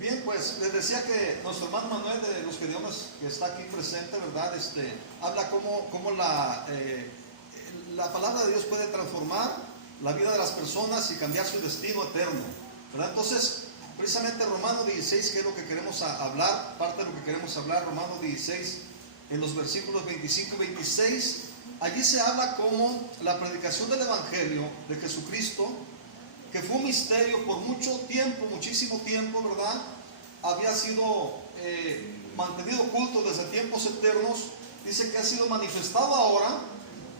Bien, pues les decía que nuestro hermano Manuel de los Gedeones, que está aquí presente, ¿verdad? Habla cómo la palabra de Dios puede transformar la vida de las personas y cambiar su destino eterno, ¿verdad? Entonces, precisamente Romanos 16, que es lo que queremos hablar, parte de lo que queremos hablar, Romanos 16, en los versículos 25 y 26, allí se habla cómo la predicación del Evangelio de Jesucristo, que fue un misterio por mucho tiempo, muchísimo tiempo, ¿verdad? Había sido mantenido oculto desde tiempos eternos. Dice que ha sido manifestado ahora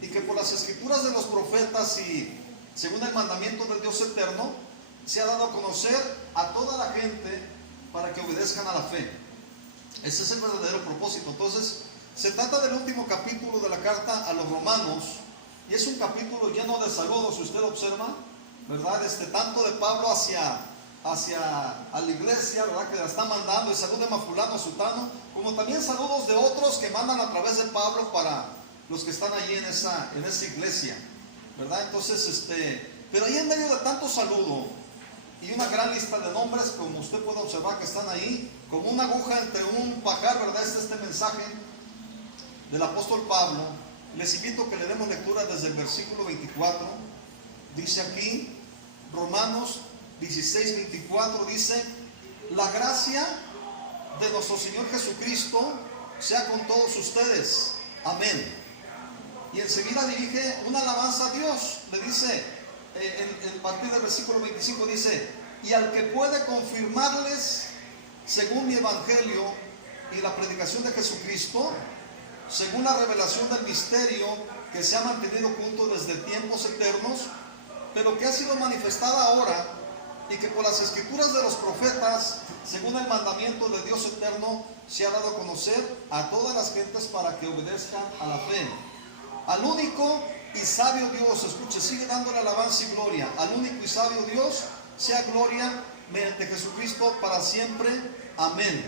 y que por las escrituras de los profetas y según el mandamiento del Dios eterno, se ha dado a conocer a toda la gente para que obedezcan a la fe. Ese es el verdadero propósito. Entonces, se trata del último capítulo de la carta a los romanos y es un capítulo lleno de saludos, si usted observa, ¿verdad? Tanto de Pablo hacia a la iglesia, ¿verdad? Que la está mandando, y saluden a fulano, a sutano, como también saludos de otros que mandan a través de Pablo para los que están allí en esa iglesia, ¿verdad? Entonces, pero ahí en medio de tanto saludo y una gran lista de nombres, como usted puede observar que están ahí, como una aguja entre un pajar, ¿verdad? Este mensaje del apóstol Pablo. Les invito a que le demos lectura desde el versículo 24. Dice aquí, Romanos 16, 24, dice: la gracia de nuestro Señor Jesucristo sea con todos ustedes. Amén. Y enseguida dirige una alabanza a Dios. Le dice, en partir del versículo 25, dice: y al que puede confirmarles según mi evangelio y la predicación de Jesucristo, según la revelación del misterio que se ha mantenido oculto desde tiempos eternos, pero que ha sido manifestada ahora, y que por las escrituras de los profetas, según el mandamiento de Dios eterno, se ha dado a conocer a todas las gentes para que obedezcan a la fe. Al único y sabio Dios, escuche, sigue dándole alabanza y gloria. Al único y sabio Dios sea gloria mediante Jesucristo para siempre. Amén.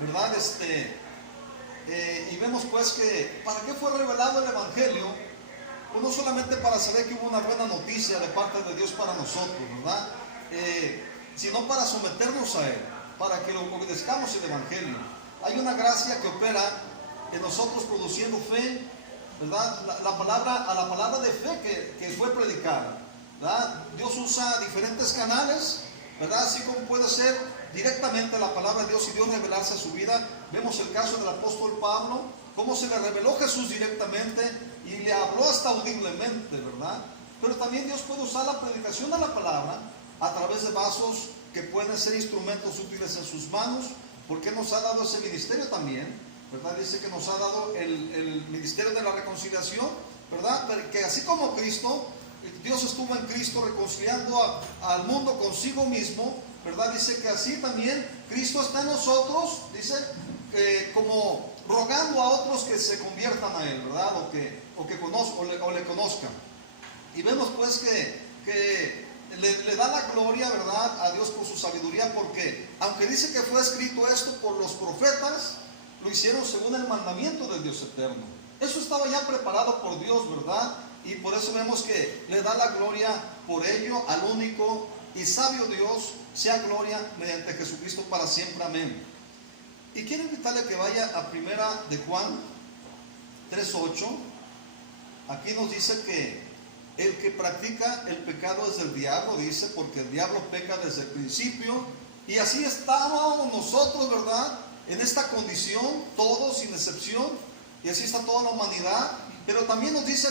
¿Verdad? Y vemos pues que, ¿para qué fue revelado el Evangelio? Pues no solamente para saber que hubo una buena noticia de parte de Dios para nosotros, ¿verdad? Sino para someternos a Él, para que lo obedezcamos el Evangelio. Hay una gracia que opera en nosotros produciendo fe, ¿verdad? A la palabra de fe que fue predicada, ¿verdad? Dios usa diferentes canales, ¿verdad? Así como puede ser directamente la palabra de Dios y Dios revelarse a su vida. Vemos el caso del apóstol Pablo, cómo se le reveló Jesús directamente y le habló hasta audiblemente, ¿verdad? Pero también Dios puede usar la predicación de la palabra a través de vasos que pueden ser instrumentos útiles en sus manos, porque nos ha dado ese ministerio también, ¿verdad? Dice que nos ha dado el ministerio de la reconciliación, ¿verdad? Pero que así como Cristo, Dios estuvo en Cristo reconciliando al mundo consigo mismo, ¿verdad? Dice que así también Cristo está en nosotros, dice, como rogando a otros que se conviertan a Él, ¿verdad? O le conozcan. Y vemos pues que le da la gloria, ¿verdad?, a Dios por su sabiduría, porque aunque dice que fue escrito esto por los profetas, lo hicieron según el mandamiento del Dios eterno. Eso estaba ya preparado por Dios, ¿verdad? Y por eso vemos que le da la gloria por ello al único y sabio Dios, sea gloria mediante Jesucristo para siempre. Amén. Y quiero invitarle a que vaya a primera de Juan 3:8. Aquí nos dice que el que practica el pecado es del diablo, dice, porque el diablo peca desde el principio. Y así estábamos nosotros, ¿verdad?, en esta condición, todos sin excepción, y así está toda la humanidad. Pero también nos dice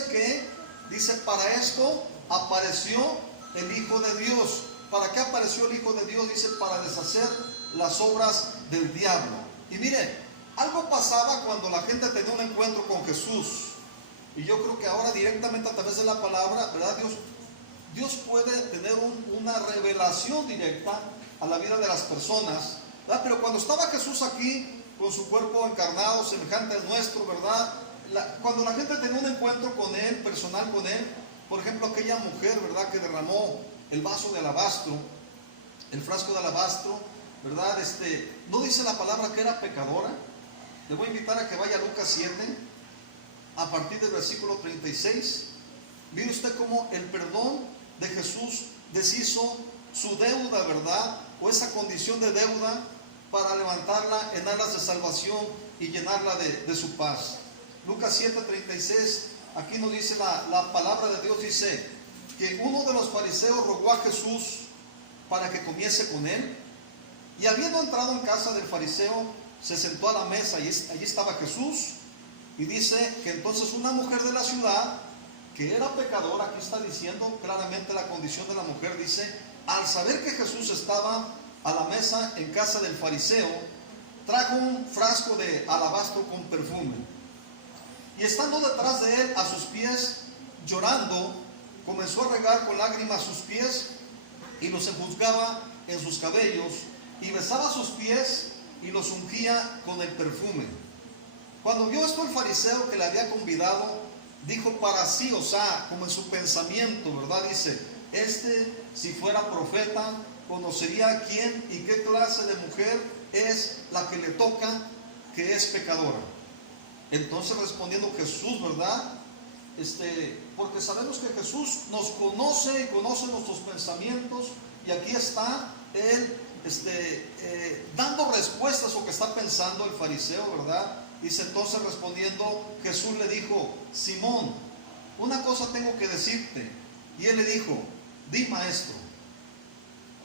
para esto apareció el Hijo de Dios. ¿Para qué apareció el Hijo de Dios? Dice, para deshacer las obras del diablo. Y mire, algo pasaba cuando la gente tenía un encuentro con Jesús. Y yo creo que ahora directamente a través de la palabra, ¿verdad? Dios puede tener una revelación directa a la vida de las personas, ¿verdad? Pero cuando estaba Jesús aquí, con su cuerpo encarnado, semejante al nuestro, ¿verdad? Cuando la gente tenía un encuentro con Él, personal con Él, por ejemplo, aquella mujer, ¿verdad?, que derramó el vaso de alabastro, el frasco de alabastro, ¿verdad? No dice la palabra que era pecadora. Le voy a invitar a que vaya a Lucas 7, a partir del versículo 36. Mire usted cómo el perdón de Jesús deshizo su deuda, ¿verdad? O esa condición de deuda para levantarla en alas de salvación y llenarla de su paz. Lucas 7:36, aquí nos dice la palabra de Dios, dice que uno de los fariseos rogó a Jesús para que comiese con él, y habiendo entrado en casa del fariseo, se sentó a la mesa y allí estaba Jesús. Y dice que entonces una mujer de la ciudad, que era pecadora, aquí está diciendo claramente la condición de la mujer, dice, al saber que Jesús estaba a la mesa en casa del fariseo, trajo un frasco de alabastro con perfume. Y estando detrás de él a sus pies, llorando, comenzó a regar con lágrimas sus pies y los enjuzgaba en sus cabellos, y besaba sus pies y los ungía con el perfume. Cuando vio esto el fariseo que le había convidado, dijo para sí, o sea, como en su pensamiento, ¿verdad? Dice, si fuera profeta, conocería quién y qué clase de mujer es la que le toca, que es pecadora. Entonces respondiendo Jesús, ¿verdad? Porque sabemos que Jesús nos conoce y conoce nuestros pensamientos, y aquí está Él dando respuestas a lo que está pensando el fariseo, ¿verdad? Dice, entonces respondiendo Jesús le dijo, Simón, una cosa tengo que decirte. Y él le dijo, di, maestro.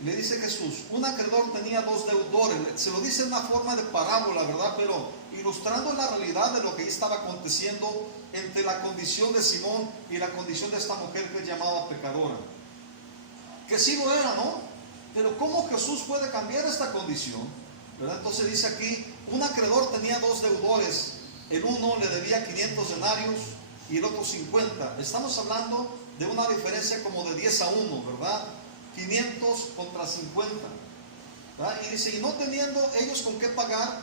Y le dice Jesús, un acreedor tenía dos deudores. Se lo dice en una forma de parábola, ¿verdad? Pero ilustrando la realidad de lo que estaba aconteciendo entre la condición de Simón y la condición de esta mujer que es llamada pecadora. Que sí lo era, ¿no? Pero ¿cómo Jesús puede cambiar esta condición? ¿Verdad? Entonces dice aquí, un acreedor tenía dos deudores. El uno le debía 500 denarios y el otro 50. Estamos hablando de una diferencia como de 10-1, ¿verdad? 500 contra 50. ¿Verdad? Y dice, y no teniendo ellos con qué pagar,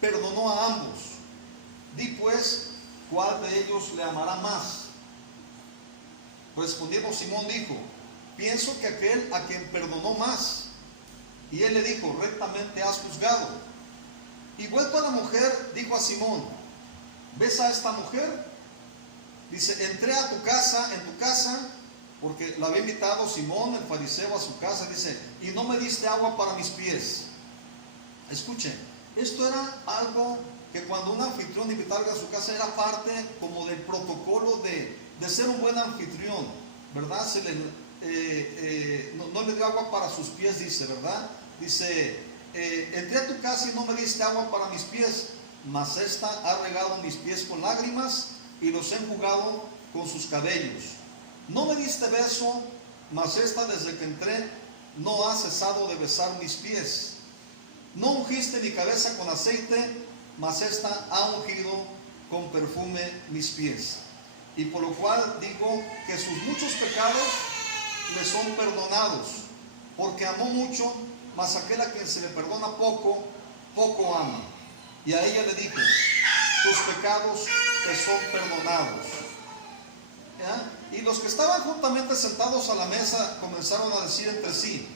perdonó a ambos. Di pues, ¿cuál de ellos le amará más? Respondiendo Simón dijo, pienso que aquel a quien perdonó más. Y él le dijo, rectamente has juzgado. Y vuelto a la mujer, dijo a Simón, ¿ves a esta mujer? Dice, entré a tu casa, porque la había invitado Simón, el fariseo, a su casa, dice, y no me diste agua para mis pies. Escuchen, esto era algo que cuando un anfitrión invitaba a su casa era parte como del protocolo de ser un buen anfitrión, ¿verdad? No le dio agua para sus pies, dice, ¿verdad? Dice, entré a tu casa y no me diste agua para mis pies, mas esta ha regado mis pies con lágrimas y los he enjugado con sus cabellos. No me diste beso, mas esta desde que entré no ha cesado de besar mis pies. No ungiste mi cabeza con aceite, mas esta ha ungido con perfume mis pies. Y por lo cual digo que sus muchos pecados le son perdonados, porque amó mucho, mas aquel a quien se le perdona poco, poco ama. Y a ella le dijo, tus pecados te son perdonados. ¿Ya? Y los que estaban juntamente sentados a la mesa comenzaron a decir entre sí,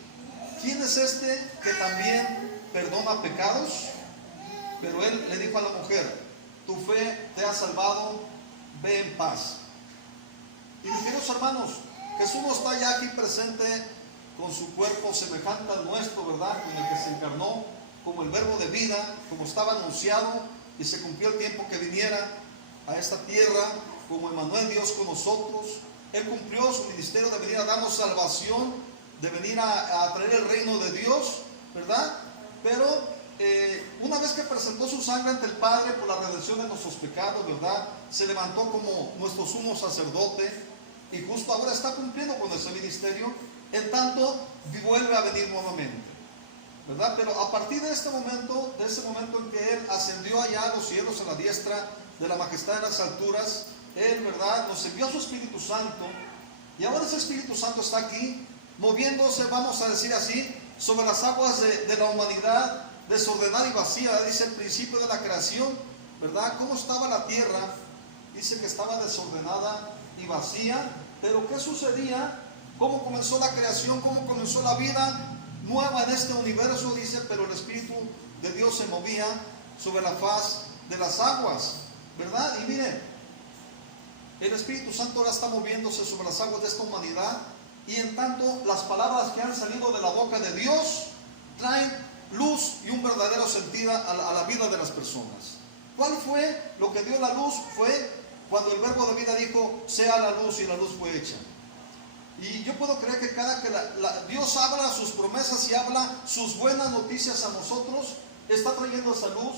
¿quién es este que también perdona pecados? Pero él le dijo a la mujer, tu fe te ha salvado, ve en paz. Y mis queridos hermanos, Jesús no está ya aquí presente con su cuerpo semejante al nuestro, ¿verdad? Con el que se encarnó, como el verbo de vida, como estaba anunciado, y se cumplió el tiempo que viniera a esta tierra, como Emmanuel, Dios con nosotros. Él cumplió su ministerio de venir a darnos salvación, de venir a traer el reino de Dios, ¿verdad? Pero una vez que presentó su sangre ante el Padre por la redención de nuestros pecados, ¿verdad? Se levantó como nuestro sumo sacerdote y justo ahora está cumpliendo con ese ministerio, en tanto vuelve a venir nuevamente, ¿verdad? Pero a partir de ese momento en que Él ascendió allá a los cielos a la diestra de la majestad de las alturas, Él, ¿verdad?, nos envió a su Espíritu Santo, y ahora ese Espíritu Santo está aquí, moviéndose, vamos a decir así, sobre las aguas de la humanidad, desordenada y vacía. Dice el principio de la creación, ¿verdad? ¿Cómo estaba la tierra? Dice que estaba desordenada y vacía, pero ¿qué sucedía? ¿Cómo comenzó la creación? ¿Cómo comenzó la vida nueva en este universo? Dice, pero el Espíritu de Dios se movía sobre la faz de las aguas, ¿verdad? Y miren, el Espíritu Santo ahora está moviéndose sobre las aguas de esta humanidad, y en tanto las palabras que han salido de la boca de Dios traen luz y un verdadero sentido a la vida de las personas. ¿Cuál fue lo que dio la luz? Fue cuando el verbo de vida dijo, sea la luz, y la luz fue hecha. Y yo puedo creer que cada que Dios habla sus promesas y habla sus buenas noticias a nosotros, está trayendo esa luz,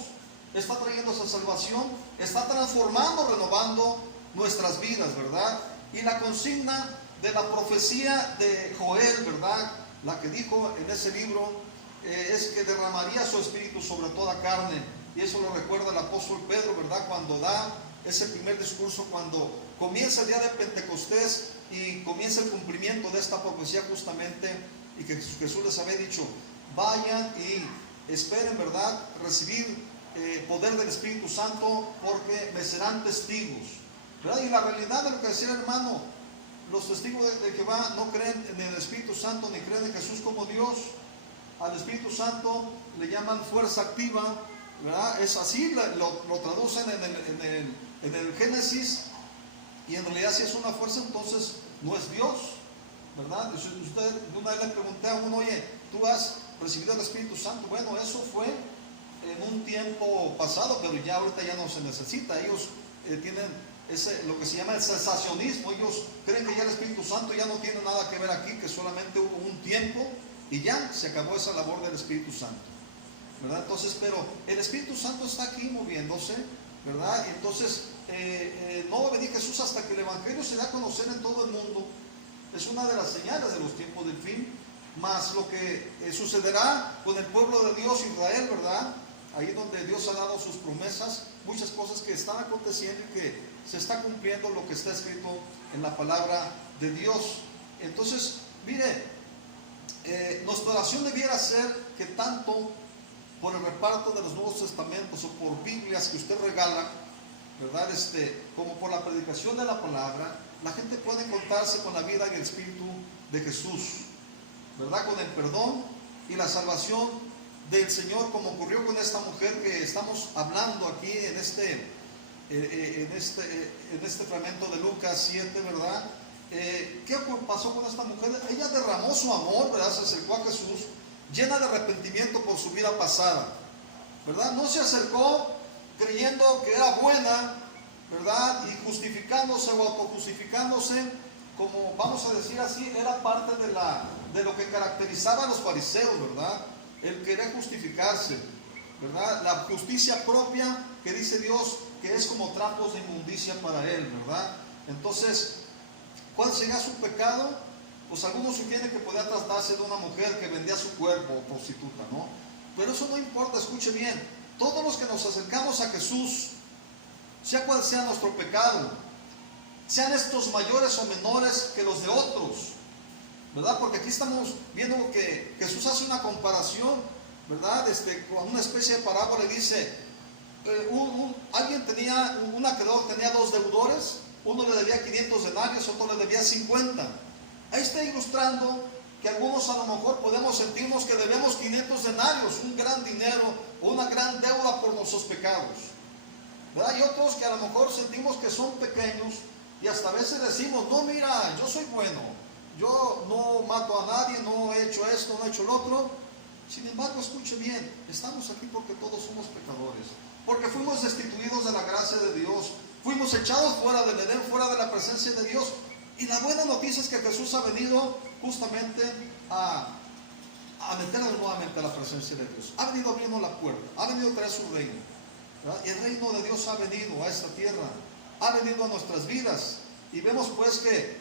está trayendo esa salvación, está transformando, renovando nuestras vidas, ¿verdad? Y la consigna de la profecía de Joel, ¿verdad? La que dijo en ese libro, es que derramaría su espíritu sobre toda carne. Y eso lo recuerda el apóstol Pedro, ¿verdad? Cuando da ese primer discurso, cuando comienza el día de Pentecostés y comienza el cumplimiento de esta profecía justamente, y que Jesús les había dicho, vayan y esperen, ¿verdad?, recibir poder del Espíritu Santo, porque me serán testigos, ¿verdad? Y la realidad de lo que decía el hermano, los testigos de Jehová no creen en el Espíritu Santo ni creen en Jesús como Dios. Al Espíritu Santo le llaman fuerza activa, ¿verdad? Es así, lo traducen en el Génesis, y en realidad si es una fuerza, entonces no es Dios, ¿verdad? Usted, una vez le pregunté a uno, oye, ¿tú has recibido el Espíritu Santo? Bueno, eso fue en un tiempo pasado, pero ya ahorita ya no se necesita. Ellos tienen lo que se llama el cesacionismo. Ellos creen que ya el Espíritu Santo ya no tiene nada que ver aquí, que solamente hubo un tiempo y ya se acabó esa labor del Espíritu Santo, ¿verdad? Entonces, pero el Espíritu Santo está aquí moviéndose, ¿verdad? Y entonces no va a venir Jesús hasta que el Evangelio se dé a conocer en todo el mundo. Es una de las señales de los tiempos del fin. Más lo que sucederá con el pueblo de Dios, Israel, ¿verdad? Ahí donde Dios ha dado sus promesas, muchas cosas que están aconteciendo y que se está cumpliendo lo que está escrito en la palabra de Dios. Entonces, mire, nuestra oración debiera ser que tanto por el reparto de los Nuevos Testamentos o por Biblias que usted regala, ¿verdad? Como por la predicación de la palabra, la gente puede encontrarse con la vida y el Espíritu de Jesús, ¿verdad? Con el perdón y la salvación del Señor, como ocurrió con esta mujer que estamos hablando aquí en este fragmento de Lucas 7, ¿verdad? ¿Qué pasó con esta mujer? Ella derramó su amor, ¿verdad? Se acercó a Jesús llena de arrepentimiento por su vida pasada, ¿verdad? No se acercó creyendo que era buena, ¿verdad? Y justificándose o autojustificándose, como vamos a decir así, era parte de lo que caracterizaba a los fariseos, ¿verdad? El querer justificarse, ¿verdad? La justicia propia que dice Dios que es como trapos de inmundicia para él, ¿verdad? Entonces, ¿cuál sería su pecado? Pues algunos sugieren que podía tratarse de una mujer que vendía su cuerpo, o prostituta, ¿no? Pero eso no importa, escuche bien. Todos los que nos acercamos a Jesús, sea cual sea nuestro pecado, sean estos mayores o menores que los de otros, ¿verdad? Porque aquí estamos viendo que Jesús hace una comparación, ¿verdad? Con una especie de parábola, y dice, un acreedor tenía dos deudores, uno le debía 500 denarios, otro le debía 50. Ahí está ilustrando que algunos a lo mejor podemos sentirnos que debemos 500 denarios, un gran dinero o una gran deuda por nuestros pecados, ¿verdad? Y otros que a lo mejor sentimos que son pequeños y hasta a veces decimos, no, mira, yo soy bueno, yo no mato a nadie, no he hecho esto, no he hecho lo otro. Sin embargo, escuche bien, estamos aquí porque todos somos pecadores, porque fuimos destituidos de la gracia de Dios, fuimos echados fuera del Edén, fuera de la presencia de Dios. Y la buena noticia es que Jesús ha venido justamente a meternos nuevamente a la presencia de Dios. Ha venido a abrirnos la puerta, ha venido a traer su reino, ¿verdad? El reino de Dios ha venido a esta tierra, ha venido a nuestras vidas. Y vemos pues que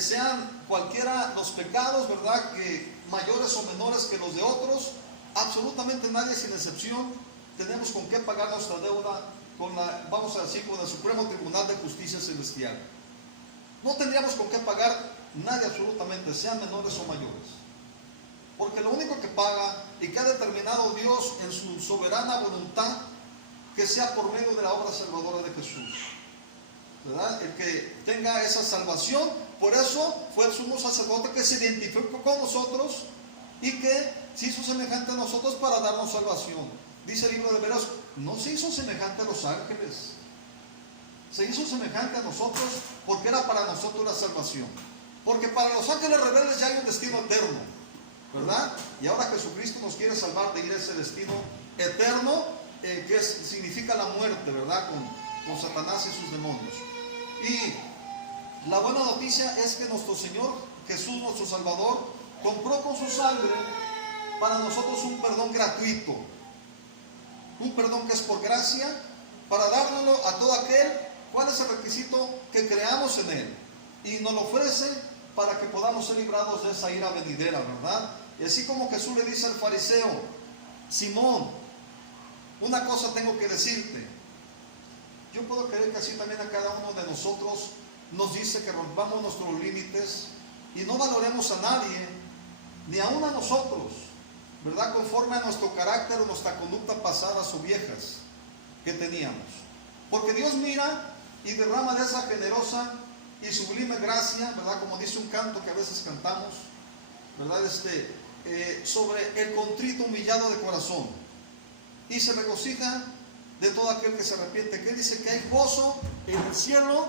sean cualquiera los pecados, ¿verdad?, que mayores o menores que los de otros, absolutamente nadie sin excepción tenemos con qué pagar nuestra deuda vamos a decir, con el Supremo Tribunal de Justicia Celestial. No tendríamos con qué pagar nadie absolutamente, sean menores o mayores. Porque lo único que paga y que ha determinado Dios en su soberana voluntad, que sea por medio de la obra salvadora de Jesús, ¿verdad? El que tenga esa salvación. Por eso fue el sumo sacerdote que se identificó con nosotros y que se hizo semejante a nosotros para darnos salvación. Dice el libro de Hebreos, no se hizo semejante a los ángeles, se hizo semejante a nosotros porque era para nosotros la salvación. Porque para los ángeles rebeldes ya hay un destino eterno, ¿verdad? Y ahora Jesucristo nos quiere salvar de ir a ese destino eterno, que significa la muerte, ¿verdad? Con Satanás y sus demonios. Y la buena noticia es que nuestro Señor Jesús, nuestro Salvador, compró con su sangre para nosotros un perdón gratuito, un perdón que es por gracia, para dárnoslo a todo aquel. ¿Cuál es el requisito? Que creamos en Él, y nos lo ofrece para que podamos ser librados de esa ira venidera, ¿verdad? Y así como Jesús le dice al fariseo: Simón, una cosa tengo que decirte. Yo puedo creer que así también a cada uno de nosotros nos dice que rompamos nuestros límites y no valoremos a nadie, ni aún a nosotros, ¿verdad? Conforme a nuestro carácter o nuestra conducta pasadas o viejas que teníamos. Porque Dios mira y derrama de esa generosa y sublime gracia, ¿verdad? Como dice un canto que a veces cantamos, ¿verdad? Sobre el contrito humillado de corazón, y se regocija de todo aquel que se arrepiente. Que dice que hay gozo en el cielo,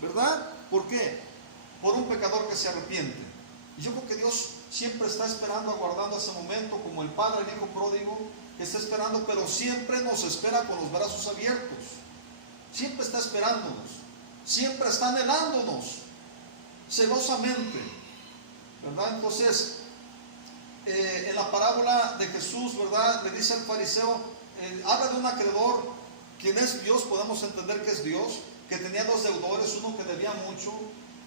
¿verdad? ¿Por qué? Por un pecador que se arrepiente. Y yo creo que Dios siempre está esperando, aguardando ese momento, como el padre, el hijo pródigo, que está esperando, pero siempre nos espera con los brazos abiertos. Siempre está esperándonos, siempre está anhelándonos celosamente, ¿verdad? Entonces, en la parábola de Jesús, ¿verdad? Le dice al fariseo, habla de un acreedor, quien es Dios, podemos entender que es Dios, que tenía dos deudores, uno que debía mucho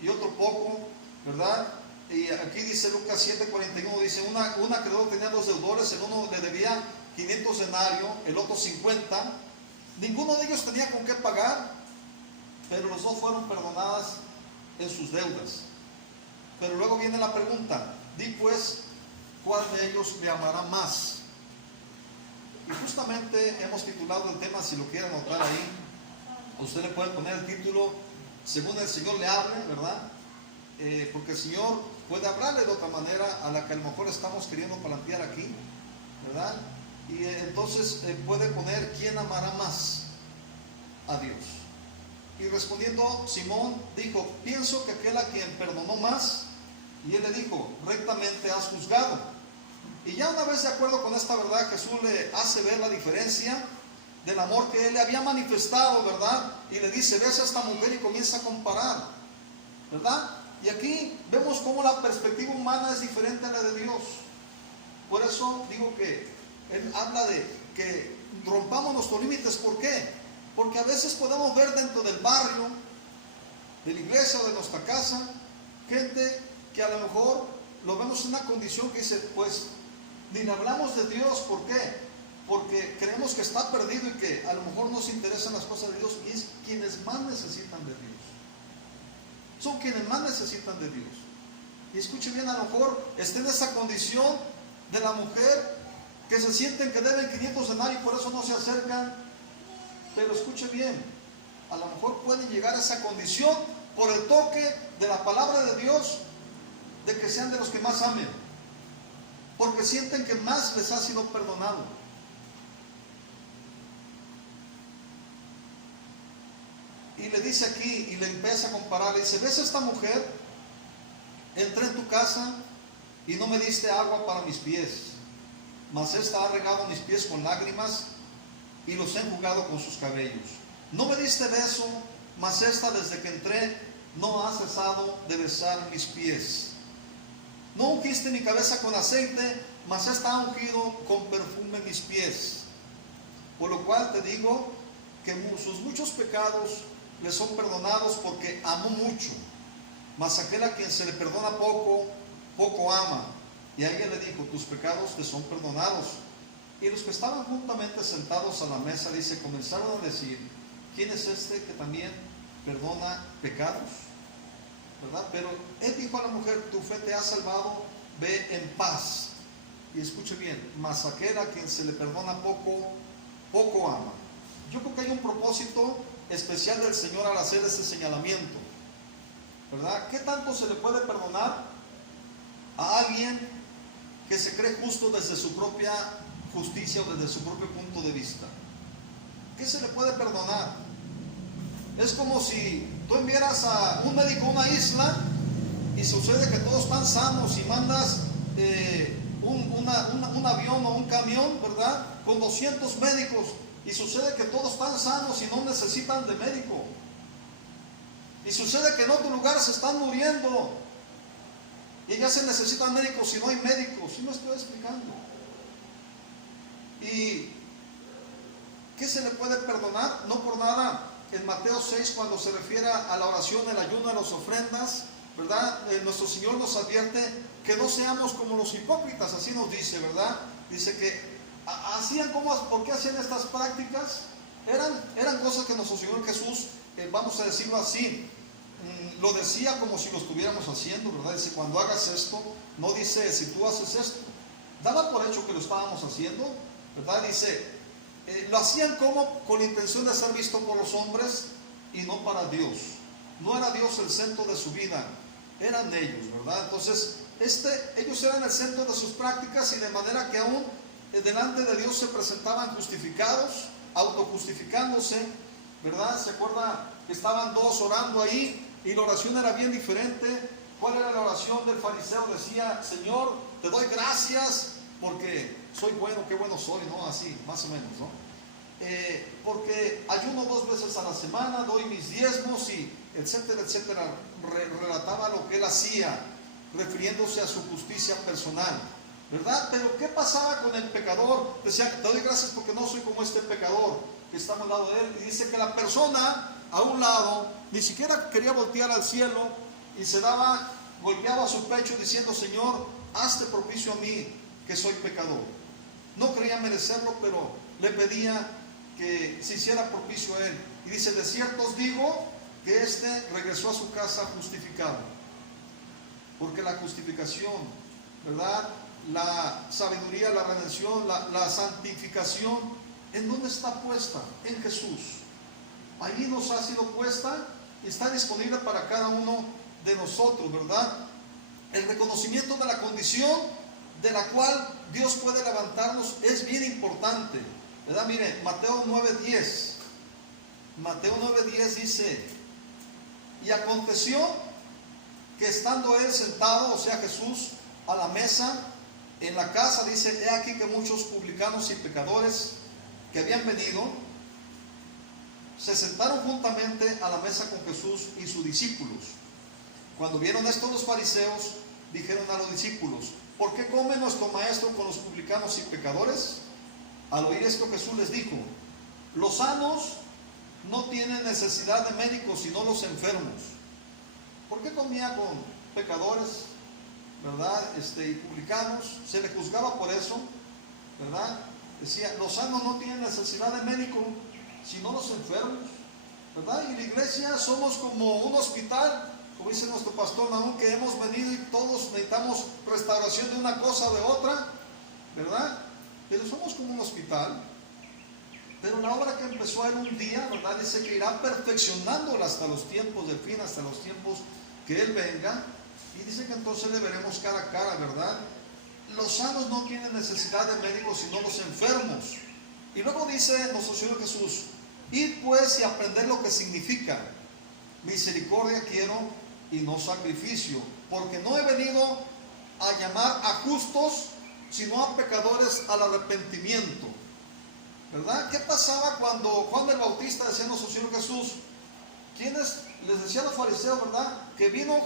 y otro poco, ¿verdad? Y aquí dice Lucas 7:41, dice, un acreedor tenía dos deudores, el uno le debía 500 denarios, el otro 50, ninguno de ellos tenía con qué pagar, pero los dos fueron perdonadas en sus deudas. Pero luego viene la pregunta, di pues, ¿cuál de ellos le amará más? Y justamente hemos titulado el tema, si lo quieren anotar ahí, usted le puede poner el título, según el Señor le hable, ¿verdad? Porque el Señor puede hablarle de otra manera a la que a lo mejor estamos queriendo plantear aquí, ¿verdad? Y entonces puede poner, ¿quién amará más a Dios? Y respondiendo Simón dijo, pienso que aquel a quien perdonó más. Y él le dijo, rectamente has juzgado. Y ya una vez de acuerdo con esta verdad, Jesús le hace ver la diferencia del amor que él le había manifestado, ¿verdad? Y le dice, ves a esta mujer, y comienza a comparar, ¿verdad? Y aquí vemos cómo la perspectiva humana es diferente a la de Dios. Por eso digo que él habla de que rompamos nuestros límites. ¿Por qué? Porque a veces podemos ver dentro del barrio, de la iglesia o de nuestra casa, gente que a lo mejor lo vemos en una condición que dice, pues ni le hablamos de Dios. ¿Por qué? Porque creemos que está perdido y que a lo mejor nos interesan las cosas de Dios, y es quienes más necesitan de Dios. Son quienes más necesitan de Dios. Y escuche bien, a lo mejor está en esa condición de la mujer que se sienten que deben 500 denarios y por eso no se acercan. Pero escuche bien, a lo mejor pueden llegar a esa condición por el toque de la palabra de Dios, de que sean de los que más amen, porque sienten que más les ha sido perdonado. Y le dice aquí, y le empieza a comparar, le dice, ¿ves a esta mujer? Entré en tu casa y no me diste agua para mis pies, mas esta ha regado mis pies con lágrimas y los he enjugado con sus cabellos. No me diste beso, mas esta desde que entré no ha cesado de besar mis pies. No ungiste mi cabeza con aceite, mas esta ha ungido con perfume mis pies. Por lo cual te digo que sus muchos pecados le son perdonados, porque amó mucho. Mas aquel a quien se le perdona poco, poco ama. Y a ella le dijo, tus pecados te son perdonados. Y los que estaban juntamente sentados a la mesa, dice, comenzaron a decir, ¿quién es este que también perdona pecados? ¿Verdad? Pero él dijo a la mujer, tu fe te ha salvado, ve en paz. Y escuche bien, mas aquel a quien se le perdona poco, poco ama. Yo creo que hay un propósito especial del Señor al hacer este señalamiento, ¿verdad? ¿Qué tanto se le puede perdonar a alguien que se cree justo desde su propia justicia o desde su propio punto de vista? ¿Qué se le puede perdonar? Es como si tú enviaras a un médico a una isla y sucede que todos están sanos y mandas un avión o un camión, ¿verdad? Con 200 médicos, y sucede que todos están sanos y no necesitan de médico. Y sucede que en otro lugar se están muriendo y ya se necesitan médicos y no hay médicos. ¿Sí me estoy explicando? ¿Y qué se le puede perdonar? No por nada, en Mateo 6, cuando se refiere a la oración, el ayuno, a las ofrendas, ¿verdad? Nuestro Señor nos advierte que no seamos como los hipócritas, así nos dice, ¿verdad? Dice que hacían como, ¿por qué hacían estas prácticas? Eran cosas que nuestro Señor Jesús, vamos a decirlo así, lo decía como si lo estuviéramos haciendo, ¿verdad? Dice, cuando hagas esto, no dice si tú haces esto. Daba por hecho que lo estábamos haciendo, ¿verdad? Dice, lo hacían como con la intención de ser visto por los hombres y no para Dios. No era Dios el centro de su vida, eran ellos, ¿verdad? Entonces, ellos eran el centro de sus prácticas, y de manera que aún delante de Dios se presentaban justificados, autojustificándose, ¿verdad? ¿Se acuerda que estaban dos orando ahí y la oración era bien diferente? ¿Cuál era la oración del fariseo? Decía, Señor, te doy gracias porque soy bueno, qué bueno soy, ¿no? Así, más o menos, ¿no? Porque ayuno 2 veces a la semana, doy mis diezmos y etcétera, etcétera. Relataba lo que él hacía, refiriéndose a su justicia personal, ¿verdad? Pero ¿qué pasaba con el pecador? Decía, te doy gracias porque no soy como este pecador que está al lado de él. Y dice que la persona a un lado ni siquiera quería voltear al cielo y golpeaba su pecho diciendo, Señor, hazte propicio a mí, que soy pecador. No creía merecerlo, pero le pedía que se hiciera propicio a él. Y dice, de cierto os digo que regresó a su casa justificado. Porque la justificación, ¿verdad? La sabiduría, la redención, la santificación, ¿en dónde está puesta? En Jesús. Allí nos ha sido puesta y está disponible para cada uno de nosotros, ¿verdad? El reconocimiento de la condición de la cual Dios puede levantarnos es bien importante, ¿verdad? Mire, Mateo 9:10. Mateo 9:10 dice, y aconteció que estando él sentado, o sea Jesús, a la mesa, en la casa, dice, he aquí que muchos publicanos y pecadores que habían venido, se sentaron juntamente a la mesa con Jesús y sus discípulos. Cuando vieron esto los fariseos, dijeron a los discípulos, ¿por qué come nuestro maestro con los publicanos y pecadores? Al oír esto Jesús les dijo, los sanos no tienen necesidad de médicos, sino los enfermos. ¿Por qué comía con pecadores, verdad? Y publicanos, se le juzgaba por eso, ¿verdad? Decía, los sanos no tienen necesidad de médico, sino los enfermos, ¿verdad? Y la iglesia somos como un hospital, como dice nuestro pastor Naúm, que hemos venido y todos necesitamos restauración de una cosa o de otra, ¿verdad? Pero somos como un hospital. Pero la obra que empezó en un día, ¿verdad? Dice que irá perfeccionándola hasta los tiempos del fin, hasta los tiempos que Él venga. Y dice que entonces le veremos cara a cara, ¿verdad? Los sanos no tienen necesidad de médicos, sino los enfermos. Y luego dice nuestro Señor Jesús, id pues y aprender lo que significa, misericordia quiero y no sacrificio, porque no he venido a llamar a justos, sino a pecadores al arrepentimiento. ¿Verdad? ¿Qué pasaba cuando Juan el Bautista, decía nuestro Señor Jesús? ¿Quiénes? Les decía a los fariseos, ¿verdad? Que vino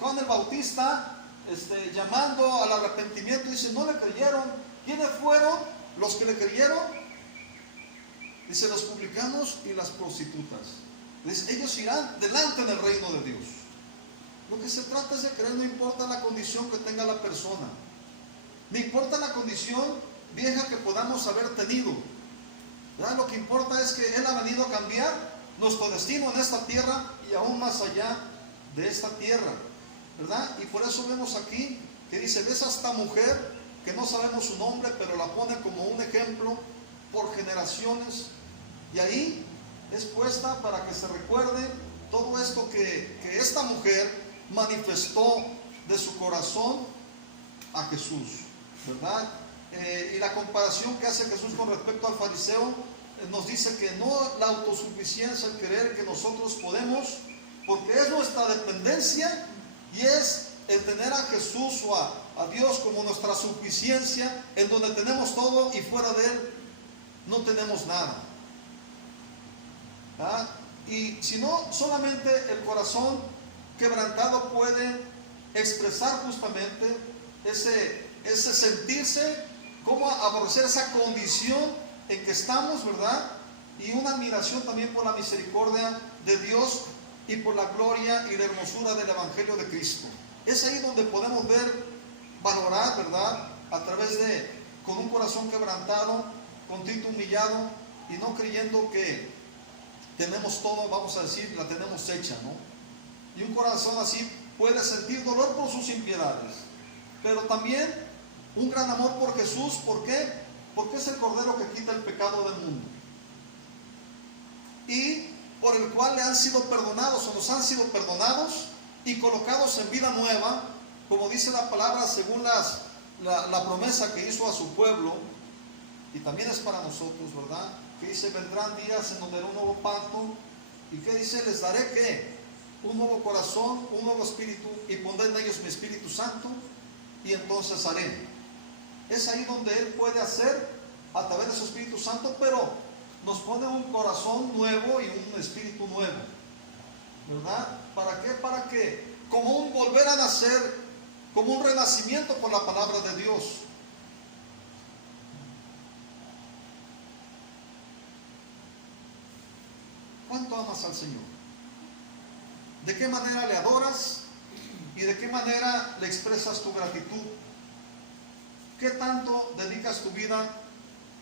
Juan el Bautista llamando al arrepentimiento, y dice, no le creyeron. ¿Quiénes fueron los que le creyeron? Dice, los publicanos y las prostitutas. Dice, ellos irán delante en el reino de Dios. Lo que se trata es de creer, no importa la condición que tenga la persona, no importa la condición vieja que podamos haber tenido, ¿verdad? Lo que importa es que Él ha venido a cambiar nuestro destino en esta tierra y aún más allá de esta tierra, ¿verdad? Y por eso vemos aquí que dice, ves a esta mujer que no sabemos su nombre, pero la pone como un ejemplo por generaciones, y ahí es puesta para que se recuerde todo esto que esta mujer manifestó de su corazón a Jesús, ¿verdad? Y la comparación que hace Jesús con respecto al fariseo nos dice que no la autosuficiencia, el creer que nosotros podemos, porque es nuestra dependencia Y es el tener a Jesús o a Dios como nuestra suficiencia, en donde tenemos todo y fuera de Él no tenemos nada. ¿Ah? Y si no, solamente el corazón quebrantado puede expresar justamente ese sentirse, como aborrecer esa condición en que estamos, ¿verdad? Y una admiración también por la misericordia de Dios y por la gloria y la hermosura del Evangelio de Cristo. Es ahí donde podemos ver, valorar, ¿verdad? A través de, con un corazón quebrantado, contrito, humillado, y no creyendo que tenemos todo, vamos a decir, la tenemos hecha, ¿no? Y un corazón así puede sentir dolor por sus impiedades, pero también un gran amor por Jesús. ¿Por qué? Porque es el Cordero que quita el pecado del mundo, y por el cual le han sido perdonados, o nos han sido perdonados y colocados en vida nueva, como dice la palabra, según la promesa que hizo a su pueblo, y también es para nosotros, ¿verdad? Que dice, vendrán días en donde haré un nuevo pacto, y que dice, les daré ¿qué? Un nuevo corazón, un nuevo espíritu, y pondré en ellos mi Espíritu Santo, y entonces haré. Es ahí donde Él puede hacer a través de su Espíritu Santo, pero nos pone un corazón nuevo y un espíritu nuevo, ¿verdad? ¿Para qué? Para que, como un volver a nacer, como un renacimiento por la palabra de Dios. ¿Cuánto amas al Señor? ¿De qué manera le adoras? ¿Y de qué manera le expresas tu gratitud? ¿Qué tanto dedicas tu vida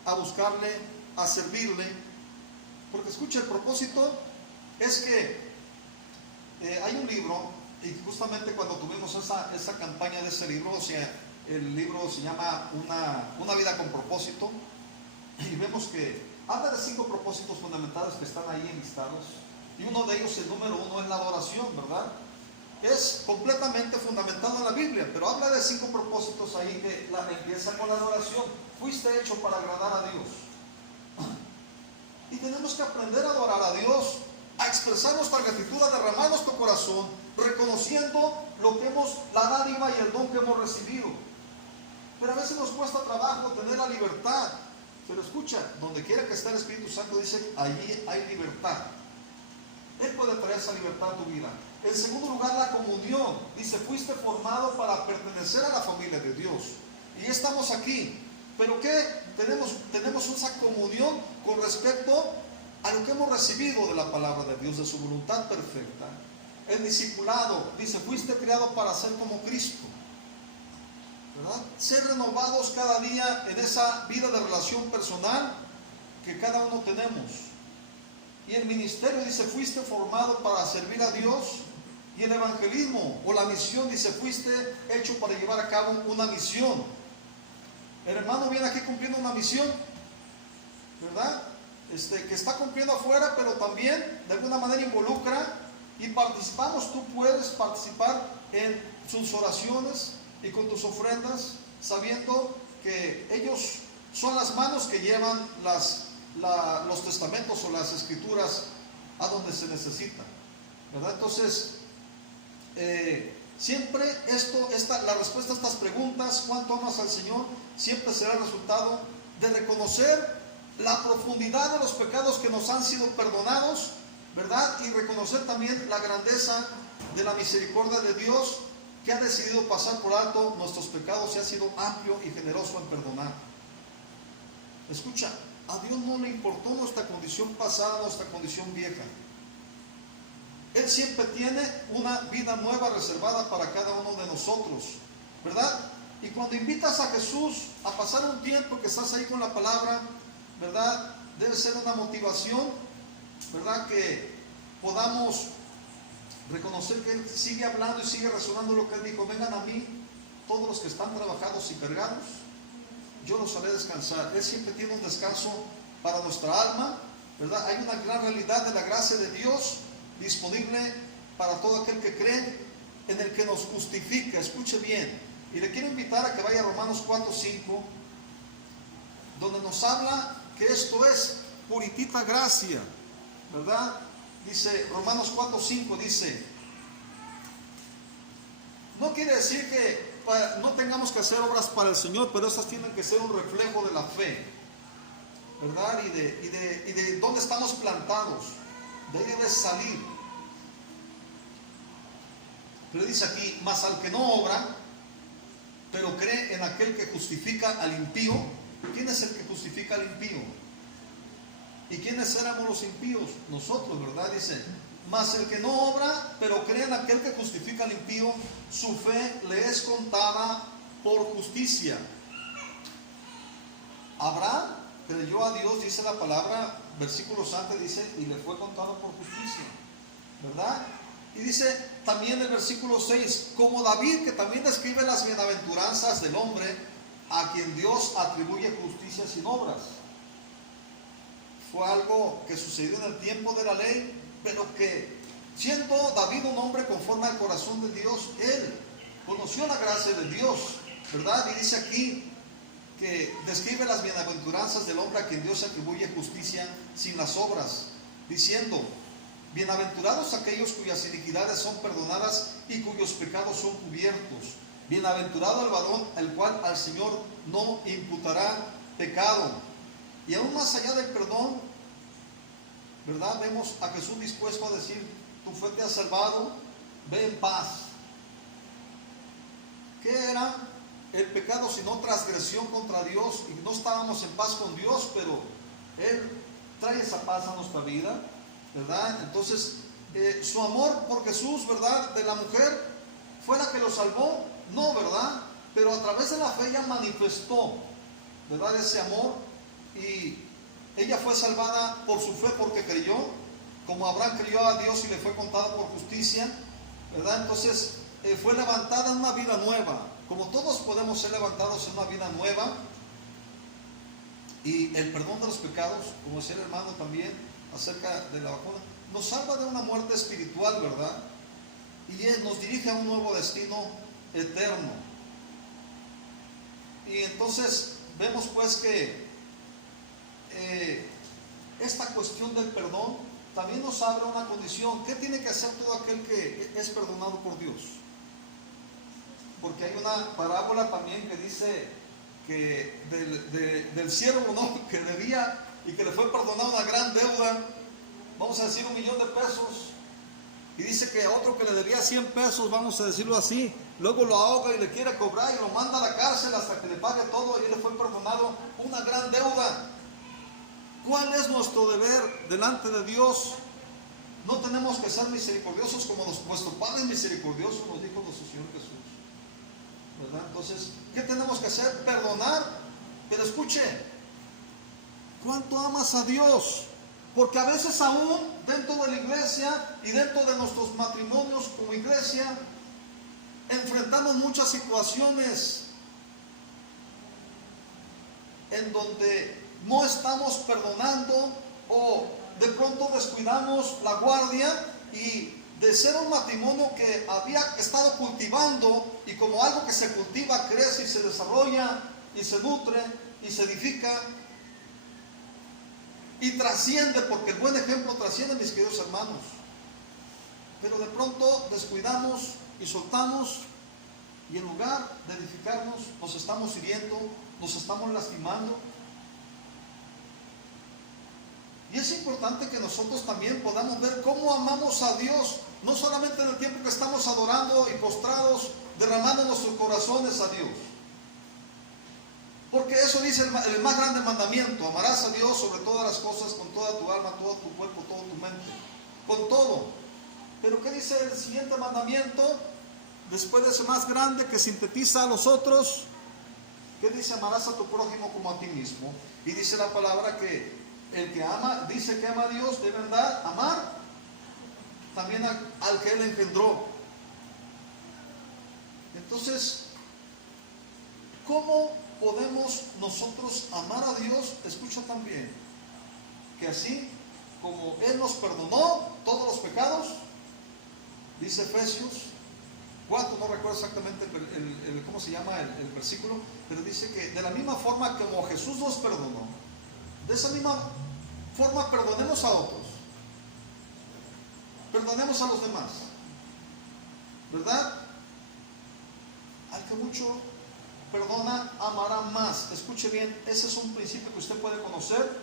a buscarle, a servirle? Porque escucha, el propósito es que hay un libro, y justamente cuando tuvimos esa campaña de ese libro, o sea, el libro se llama Una vida con propósito, y vemos que habla de 5 propósitos fundamentales que están ahí enlistados, y uno de ellos, el número 1, es la adoración, ¿verdad? Es completamente fundamentado en la Biblia, pero habla de 5 propósitos ahí que empieza con la adoración. Fuiste hecho para agradar a Dios. Y tenemos que aprender a adorar a Dios, a expresar nuestra gratitud, a derramar nuestro corazón, reconociendo lo que la dádiva y el don que hemos recibido. Pero a veces nos cuesta trabajo tener la libertad. Pero escucha, donde quiera que esté el Espíritu Santo, dice, allí hay libertad. Él puede traer esa libertad a tu vida. En segundo lugar, la comunión. Dice, fuiste formado para pertenecer a la familia de Dios. Y estamos aquí. ¿Pero qué? Tenemos esa comunión con respecto a lo que hemos recibido de la palabra de Dios, de su voluntad perfecta. El discipulado. Dice, fuiste creado para ser como Cristo, ¿verdad? Ser renovados cada día en esa vida de relación personal que cada uno tenemos. Y el ministerio, dice, fuiste formado para servir a Dios. Y el evangelismo o la misión, dice, fuiste hecho para llevar a cabo una misión. El hermano viene aquí cumpliendo una misión, ¿verdad? Que está cumpliendo afuera, pero también de alguna manera involucra y participamos. Tú puedes participar en sus oraciones y con tus ofrendas, sabiendo que ellos son las manos que llevan los testamentos o las escrituras a donde se necesita, ¿verdad? Entonces, siempre la respuesta a estas preguntas, ¿cuánto amas al Señor?, siempre será el resultado de reconocer la profundidad de los pecados que nos han sido perdonados, ¿verdad? Y reconocer también la grandeza de la misericordia de Dios, que ha decidido pasar por alto nuestros pecados y ha sido amplio y generoso en perdonar. Escucha, a Dios no le importó nuestra condición pasada, nuestra condición vieja. Él siempre tiene una vida nueva reservada para cada uno de nosotros, ¿verdad? Y cuando invitas a Jesús a pasar un tiempo que estás ahí con la palabra, ¿verdad? Debe ser una motivación, ¿verdad? Que podamos reconocer que Él sigue hablando y sigue resonando lo que Él dijo. Vengan a mí todos los que están trabajados y cargados, yo los haré descansar. Él siempre tiene un descanso para nuestra alma, ¿verdad? Hay una gran realidad de la gracia de Dios disponible para todo aquel que cree, en el que nos justifica. Escuche bien, y le quiero invitar a que vaya a Romanos 4:5, donde nos habla que esto es puritita gracia, ¿verdad? Dice Romanos 4:5, dice, No quiere decir que no tengamos que hacer obras para el Señor, pero esas tienen que ser un reflejo de la fe, ¿verdad? Y de dónde estamos plantados. De ahí debe salir. Pero dice aquí, mas al que no obra, pero cree en aquel que justifica al impío. ¿Quién es el que justifica al impío? ¿Y quiénes éramos los impíos? Nosotros, ¿verdad? Dice, mas el que no obra, pero cree en aquel que justifica al impío, su fe le es contada por justicia. Abraham creyó a Dios, dice la palabra, versículos antes dice, y le fue contado por justicia, ¿verdad? Y dice también el versículo 6, como David, que también describe las bienaventuranzas del hombre a quien Dios atribuye justicia sin obras. Fue algo que sucedió en el tiempo de la ley, pero que siendo David un hombre conforme al corazón de Dios, él conoció la gracia de Dios, ¿verdad? Y dice aquí que describe las bienaventuranzas del hombre a quien Dios atribuye justicia sin las obras, diciendo, bienaventurados aquellos cuyas iniquidades son perdonadas y cuyos pecados son cubiertos. Bienaventurado el varón el cual al Señor no imputará pecado. Y aún más allá del perdón, ¿verdad? Vemos a Jesús dispuesto a decir, tu fe te ha salvado, ve en paz. ¿Qué era el pecado sino transgresión contra Dios? Y no estábamos en paz con Dios, pero Él trae esa paz a nuestra vida, ¿verdad? Entonces, su amor por Jesús, ¿verdad? De la mujer, ¿fue la que lo salvó? No, ¿verdad? Pero a través de la fe ella manifestó, ¿verdad? Ese amor, y ella fue salvada por su fe porque creyó, como Abraham creyó a Dios y le fue contado por justicia, ¿verdad? Entonces fue levantada en una vida nueva, como todos podemos ser levantados en una vida nueva. Y el perdón de los pecados, como decía el hermano también acerca de la vacuna, nos salva de una muerte espiritual, ¿verdad? Y nos dirige a un nuevo destino eterno. Y entonces vemos pues que esta cuestión del perdón también nos abre una condición. ¿Qué tiene que hacer todo aquel que es perdonado por Dios? Porque hay una parábola también que dice que del siervo, ¿no?, que debía y que le fue perdonada una gran deuda, vamos a decir $1,000,000 de pesos, y dice que a otro que le debía 100 pesos, vamos a decirlo así, luego lo ahoga y le quiere cobrar y lo manda a la cárcel hasta que le pague todo, y él le fue perdonado una gran deuda. ¿Cuál es nuestro deber delante de Dios? No tenemos que ser misericordiosos como nuestro Padre es misericordioso, nos dijo nuestro Señor Jesús, ¿verdad? Entonces, ¿qué tenemos que hacer? Perdonar. Pero escuche, ¿cuánto amas a Dios? Porque a veces aún dentro de la iglesia y dentro de nuestros matrimonios como iglesia enfrentamos muchas situaciones en donde no estamos perdonando, o de pronto descuidamos la guardia, y de ser un matrimonio que había estado cultivando, y como algo que se cultiva crece y se desarrolla y se nutre y se edifica y trasciende, porque el buen ejemplo trasciende, mis queridos hermanos, pero de pronto descuidamos y soltamos, y en lugar de edificarnos nos estamos hiriendo, nos estamos lastimando. Y es importante que nosotros también podamos ver cómo amamos a Dios, no solamente en el tiempo que estamos adorando y postrados, derramando nuestros corazones a Dios. Porque eso dice el más grande mandamiento: amarás a Dios sobre todas las cosas, con toda tu alma, todo tu cuerpo, toda tu mente, con todo. Pero ¿qué dice el siguiente mandamiento? Después de ese más grande que sintetiza a los otros, ¿qué dice? Amarás a tu prójimo como a ti mismo. Y dice la palabra que el que ama, dice que ama a Dios, debe amar también al que Él engendró. Entonces, ¿cómo podemos nosotros amar a Dios? Escucha también que así como Él nos perdonó todos los pecados, dice Efesios 4, no recuerdo exactamente cómo se llama el versículo, pero dice que de la misma forma como Jesús nos perdonó, de esa misma forma perdonemos a otros, perdonemos a los demás, ¿verdad? al que mucho perdona, amará más. Escuche bien, ese es un principio que usted puede conocer,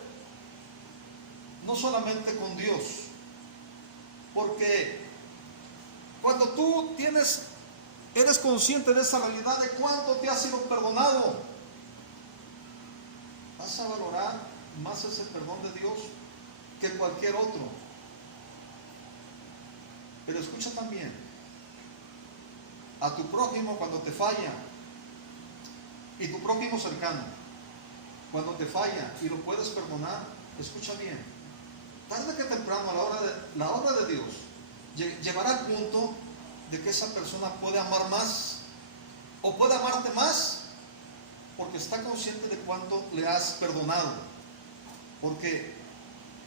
no solamente con Dios, porque cuando tú eres consciente de esa realidad de cuánto te ha sido perdonado, vas a valorar más ese perdón de Dios que cualquier otro. Pero escucha también, a tu prójimo cuando te falla, y tu prójimo cercano, cuando te falla y lo puedes perdonar, escucha bien, tarde que temprano la obra de Dios llevará al punto de que esa persona puede amar más, o puede amarte más, porque está consciente de cuánto le has perdonado. Porque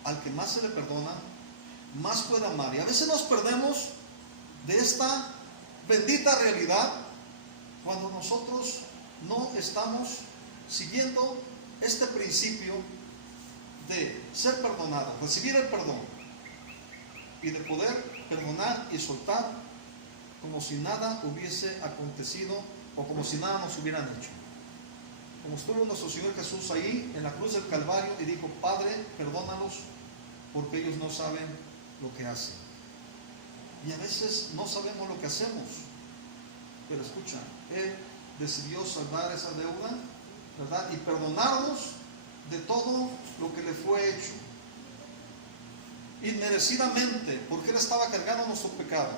al que más se le perdona, más puede amar. Y a veces nos perdemos de esta bendita realidad cuando nosotros no estamos siguiendo este principio de ser perdonado, recibir el perdón y de poder perdonar y soltar como si nada hubiese acontecido o como si nada nos hubieran hecho. Como estuvo nuestro Señor Jesús ahí en la cruz del Calvario y dijo: Padre, perdónalos porque ellos no saben lo que hacen. Y a veces no sabemos lo que hacemos, pero escucha, Él decidió saldar esa deuda, ¿verdad? Y perdonarnos de todo lo que le fue hecho, inmerecidamente, porque Él estaba cargando nuestro pecado.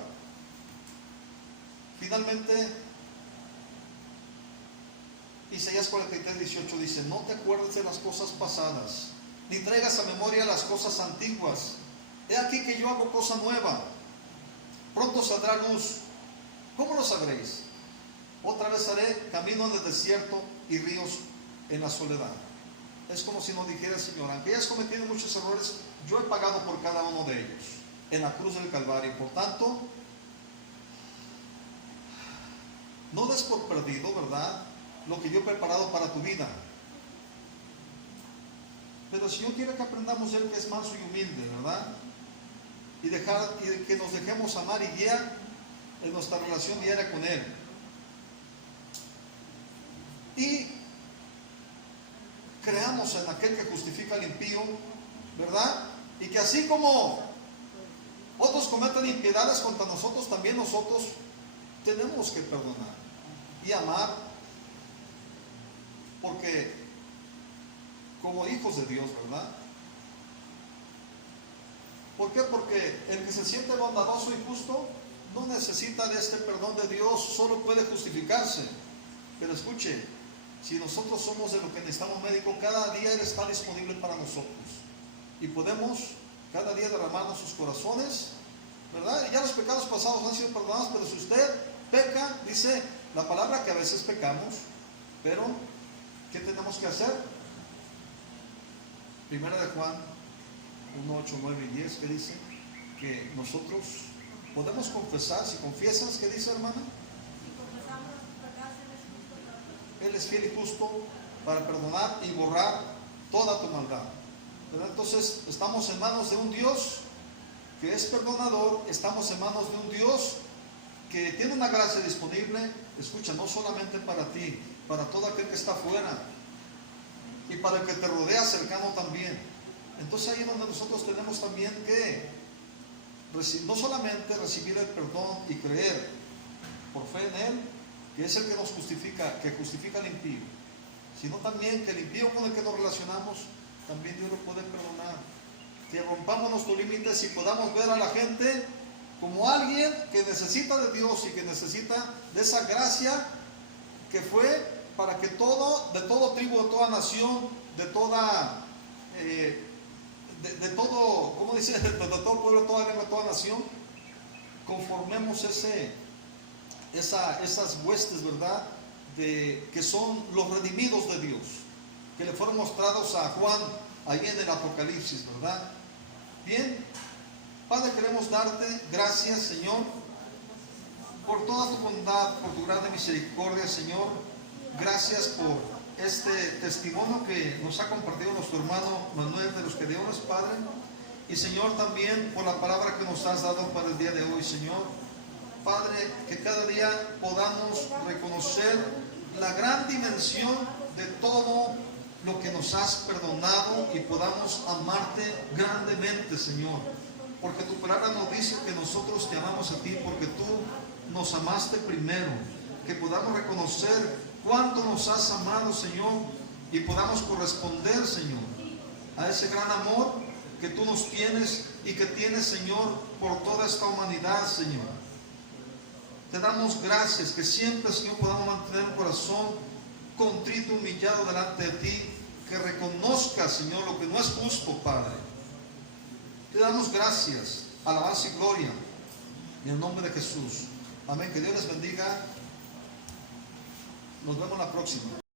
Finalmente, Isaías 43, 18 dice: no te acuerdes de las cosas pasadas, ni traigas a memoria las cosas antiguas. He aquí que yo hago cosa nueva, pronto saldrá luz. ¿Cómo lo sabréis? Otra vez haré camino en el desierto y ríos en la soledad. Es como si nos dijera el Señor: aunque hayas cometido muchos errores, yo he pagado por cada uno de ellos en la cruz del Calvario. Por tanto, no des por perdido, ¿verdad?, lo que yo he preparado para tu vida. Pero el Señor quiere que aprendamos de Él, que es manso y humilde, ¿verdad? Y que nos dejemos amar y guiar en nuestra relación diaria con Él. Y creamos en aquel que justifica al impío, ¿verdad? Y que así como otros cometen impiedades contra nosotros, también nosotros tenemos que perdonar y amar, porque como hijos de Dios, ¿verdad? ¿Por qué? Porque el que se siente bondadoso y justo no necesita de este perdón de Dios, solo puede justificarse. Pero escuche, si nosotros somos de lo que necesitamos médico, cada día Él está disponible para nosotros. Y podemos cada día derramar nuestros corazones, ¿verdad? Y ya los pecados pasados han sido perdonados, pero si usted peca, dice la palabra que a veces pecamos, pero ¿qué tenemos que hacer? Primera de Juan 1, 8, 9 y 10, que dice que nosotros podemos confesar. Si confiesas, ¿qué dice, hermana? Él es fiel y justo para perdonar y borrar toda tu maldad, ¿verdad? Entonces estamos en manos de un Dios que es perdonador, estamos en manos de un Dios que tiene una gracia disponible, escucha, no solamente para ti, para todo aquel que está afuera y para el que te rodea cercano también. Entonces ahí es donde nosotros tenemos también que no solamente recibir el perdón y creer por fe en Él, que es el que nos justifica, que justifica al impío, sino también que el impío con el que nos relacionamos, también Dios lo puede perdonar. Que rompamos nuestros límites y podamos ver a la gente como alguien que necesita de Dios y que necesita de esa gracia que fue para que de todo tribu, de toda nación, de toda, todo, ¿cómo dice? De todo pueblo, toda lengua, toda nación, conformemos esas huestes, ¿verdad?, que son los redimidos de Dios, que le fueron mostrados a Juan ahí en el Apocalipsis, ¿verdad? Bien, Padre, queremos darte gracias, Señor, por toda tu bondad, por tu grande misericordia, Señor. Gracias por este testimonio que nos ha compartido nuestro hermano Manuel de los Gedeones, Padre. Y Señor, también por la palabra que nos has dado para el día de hoy, Señor. Padre, que cada día podamos reconocer la gran dimensión de todo lo que nos has perdonado y podamos amarte grandemente, Señor. Porque tu palabra nos dice que nosotros te amamos a ti porque tú nos amaste primero. Que podamos reconocer cuánto nos has amado, Señor, y podamos corresponder, Señor, a ese gran amor que tú nos tienes y que tienes, Señor, por toda esta humanidad, Señor. Te damos gracias, que siempre, Señor, podamos mantener un corazón contrito, humillado delante de ti, que reconozca, Señor, lo que no es justo, Padre. Te damos gracias, alabanza y gloria, en el nombre de Jesús. Amén. Que Dios les bendiga. Nos vemos la próxima.